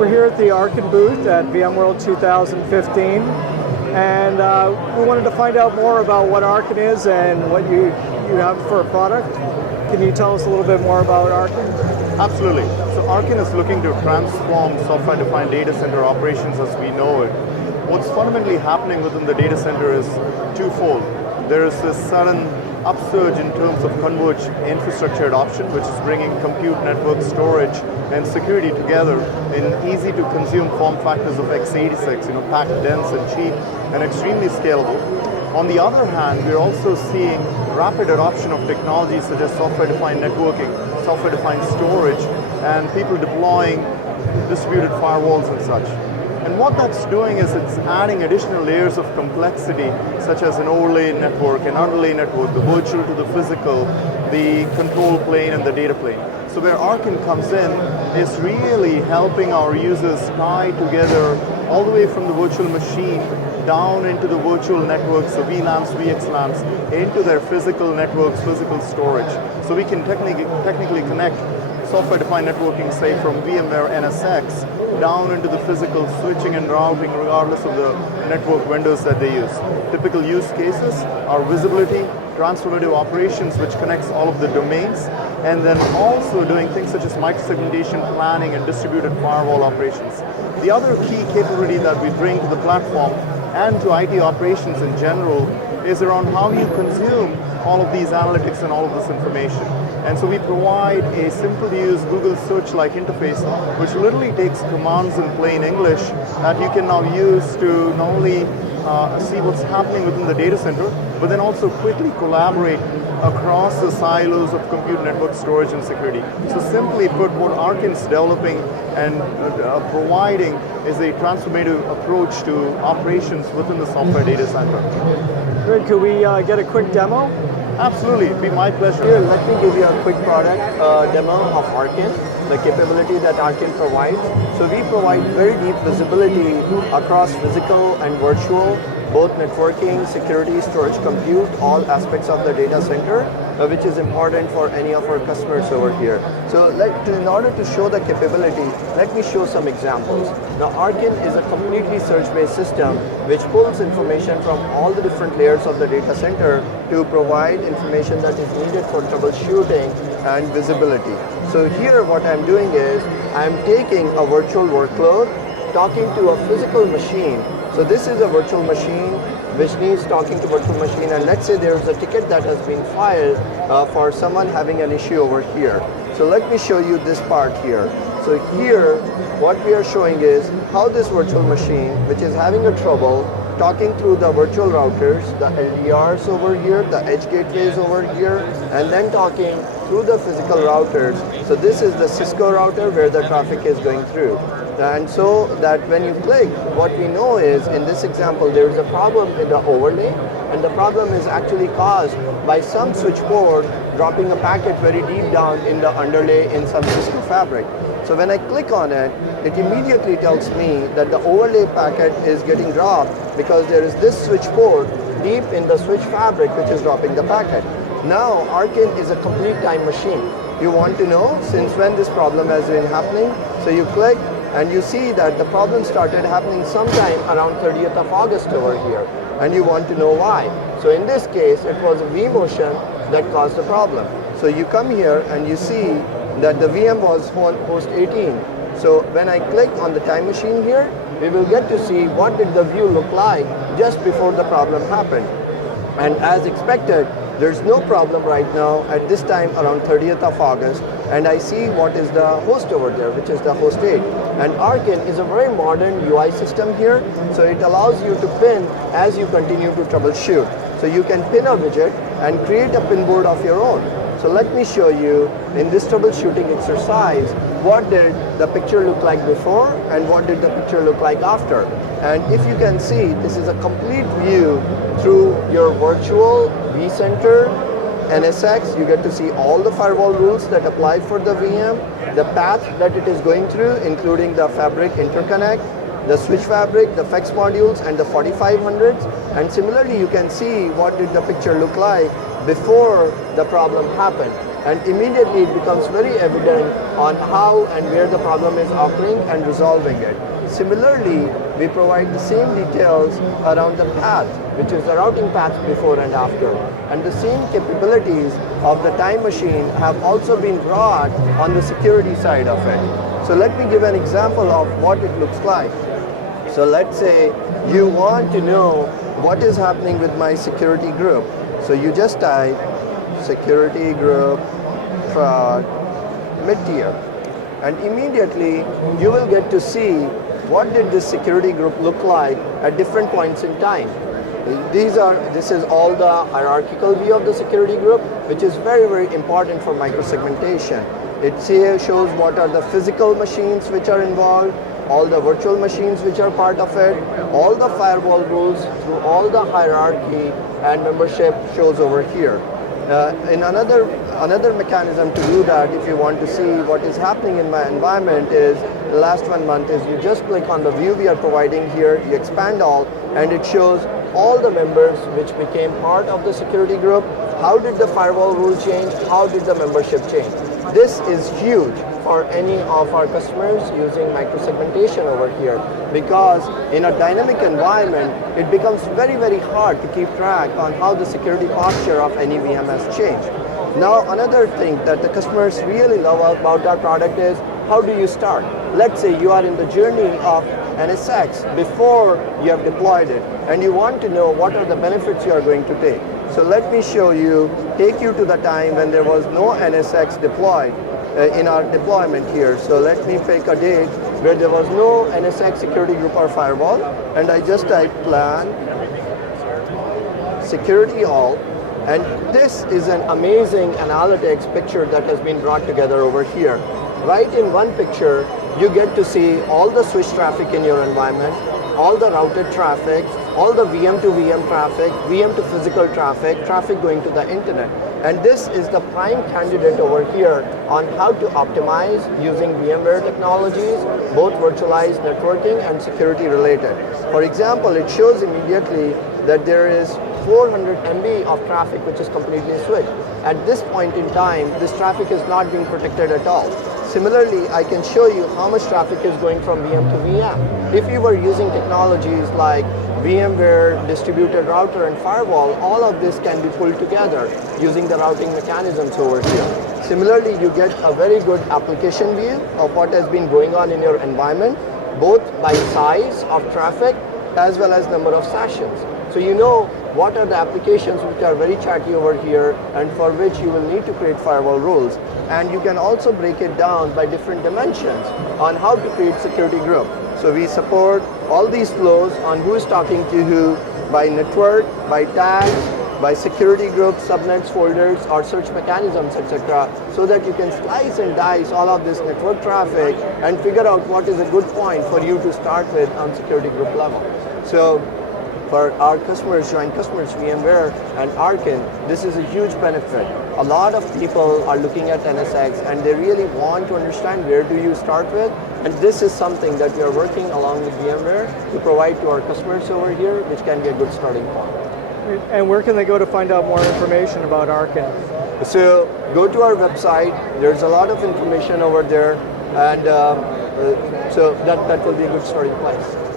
We're here at the Arkin booth at VMworld 2015, and we wanted to find out more about what Arkin is and what you have for a product. Can you tell us a little bit more about Arkin? Absolutely. So Arkin is looking to transform software-defined data center operations as we know it. What's fundamentally happening within the data center is twofold. There is this sudden upsurge in terms of converged infrastructure adoption, which is bringing compute, network, storage, and security together in easy-to-consume form factors of x86, packed, dense, and cheap, and extremely scalable. On the other hand, we're also seeing rapid adoption of technologies such as software-defined networking, software-defined storage, and people deploying distributed firewalls and such. And what that's doing is it's adding additional layers of complexity, such as an overlay network, an underlay network, the virtual to the physical, the control plane and the data plane. So where Arkin comes in is really helping our users tie together all the way from the virtual machine down into the virtual networks, so VLANs, VXLANs, into their physical networks, physical storage. So we can technically connect software-defined networking, say from VMware NSX, down into the physical switching and routing regardless of the network vendors that they use. Typical use cases are visibility, transformative operations, which connects all of the domains, and then also doing things such as microsegmentation planning and distributed firewall operations. The other key capability that we bring to the platform and to IT operations in general is around how you consume all of these analytics and all of this information. And so we provide a simple-to-use Google search-like interface, which literally takes commands in plain English that you can now use to not only see what's happening within the data center, but then also quickly collaborate across the silos of compute, network, storage, and security. So simply put, what Arkin's developing and providing is a transformative approach to operations within the software data center. Good. Could we get a quick demo? Absolutely, it'd be my pleasure. Here, let me give you a quick product demo of Arkin, the capability that Arkin provides. So we provide very deep visibility across physical and virtual, both networking, security, storage, compute, all aspects of the data center, which is important for any of our customers over here. So in order to show the capability, let me show some examples. Now Arkin is a completely search-based system which pulls information from all the different layers of the data center to provide information that is needed for troubleshooting and visibility. So here what I'm doing is I'm taking a virtual workload, talking to a physical machine. So this is a virtual machine which needs talking to virtual machine, and let's say there's a ticket that has been filed for someone having an issue over here. So let me show you this part here. So here what we are showing is how this virtual machine, which is having a trouble talking through the virtual routers, the LDRs over here, the edge gateways over here, and then talking through the physical routers. So this is the Cisco router where the traffic is going through. And so that when you click, what we know is, in this example, there is a problem in the overlay, and the problem is actually caused by some switchboard dropping a packet very deep down in the underlay in some Cisco fabric. So when I click on it, it immediately tells me that the overlay packet is getting dropped because there is this switchboard deep in the switch fabric which is dropping the packet. Now Arkin is a complete time machine. You want to know since when this problem has been happening, so you click and you see that the problem started happening sometime around 30th of August over here, and you want to know why. So in this case, it was a vMotion that caused the problem. So you come here and you see that the VM was host 18. So when I click on the time machine here, we will get to see what did the view look like just before the problem happened. And as expected, there's no problem right now at this time around 30th of August, and I see what is the host over there, which is the host 8. And Arkin is a very modern UI system here, so it allows you to pin as you continue to troubleshoot. So you can pin a widget and create a pin board of your own. So let me show you in this troubleshooting exercise, what did the picture look like before and what did the picture look like after. And if you can see, this is a complete view through your virtual vCenter, NSX. You get to see all the firewall rules that apply for the VM, the path that it is going through, including the fabric interconnect, the switch fabric, the FEX modules, and the 4500s. And similarly, you can see what did the picture look like before the problem happened. and immediately it becomes very evident on how and where the problem is occurring and resolving it. Similarly, we provide the same details around the path, which is the routing path before and after. And the same capabilities of the time machine have also been brought on the security side of it. So let me give an example of what it looks like. So let's say you want to know what is happening with my security group. So you just type security group fraud mid-tier, and immediately you will get to see what did this security group look like at different points in time. This is all the hierarchical view of the security group, which is very, very important for microsegmentation. It shows what are the physical machines which are involved, all the virtual machines which are part of it, all the firewall rules through all the hierarchy and membership shows over here. In another mechanism to do that, if you want to see what is happening in my environment, is the last 1 month is you just click on the view we are providing here, you expand all, and it shows all the members which became part of the security group. How did the firewall rule change? How did the membership change? This is huge for any of our customers using microsegmentation over here, because in a dynamic environment, it becomes very, very hard to keep track on how the security posture of any VM has changed. Now, another thing that the customers really love about our product is, how do you start? Let's say you are in the journey of NSX before you have deployed it, and you want to know what are the benefits you are going to take. So let me show you, take you to the time when there was no NSX deployed in our deployment here. So let me pick a date where there was no NSX security group or firewall, and I just type plan security all, and this is an amazing analytics picture that has been brought together over here. Right in one picture, you get to see all the switch traffic in your environment, all the routed traffic, all the VM to VM traffic, VM to physical traffic, traffic going to the internet. And this is the prime candidate over here on how to optimize using VMware technologies, both virtualized networking and security related. For example, it shows immediately that there is 400 MB of traffic which is completely switched. At this point in time, this traffic is not being protected at all. Similarly, I can show you how much traffic is going from VM to VM. If you were using technologies like VMware, distributed router, and firewall, all of this can be pulled together using the routing mechanisms over here. Similarly, you get a very good application view of what has been going on in your environment, both by size of traffic as well as number of sessions. So you know what are the applications which are very chatty over here and for which you will need to create firewall rules. And you can also break it down by different dimensions on how to create security group. So we support all these flows on who is talking to who by network, by tags, by security groups, subnets, folders, or search mechanisms, etc. So that you can slice and dice all of this network traffic and figure out what is a good point for you to start with on security group level. So for our customers, joint customers, VMware and Arkin, this is a huge benefit. A lot of people are looking at NSX and they really want to understand where do you start with, and this is something that we are working along with VMware to provide to our customers over here, which can be a good starting point. And where can they go to find out more information about Arkin? So go to our website, there's a lot of information over there, and so that will be a good starting place.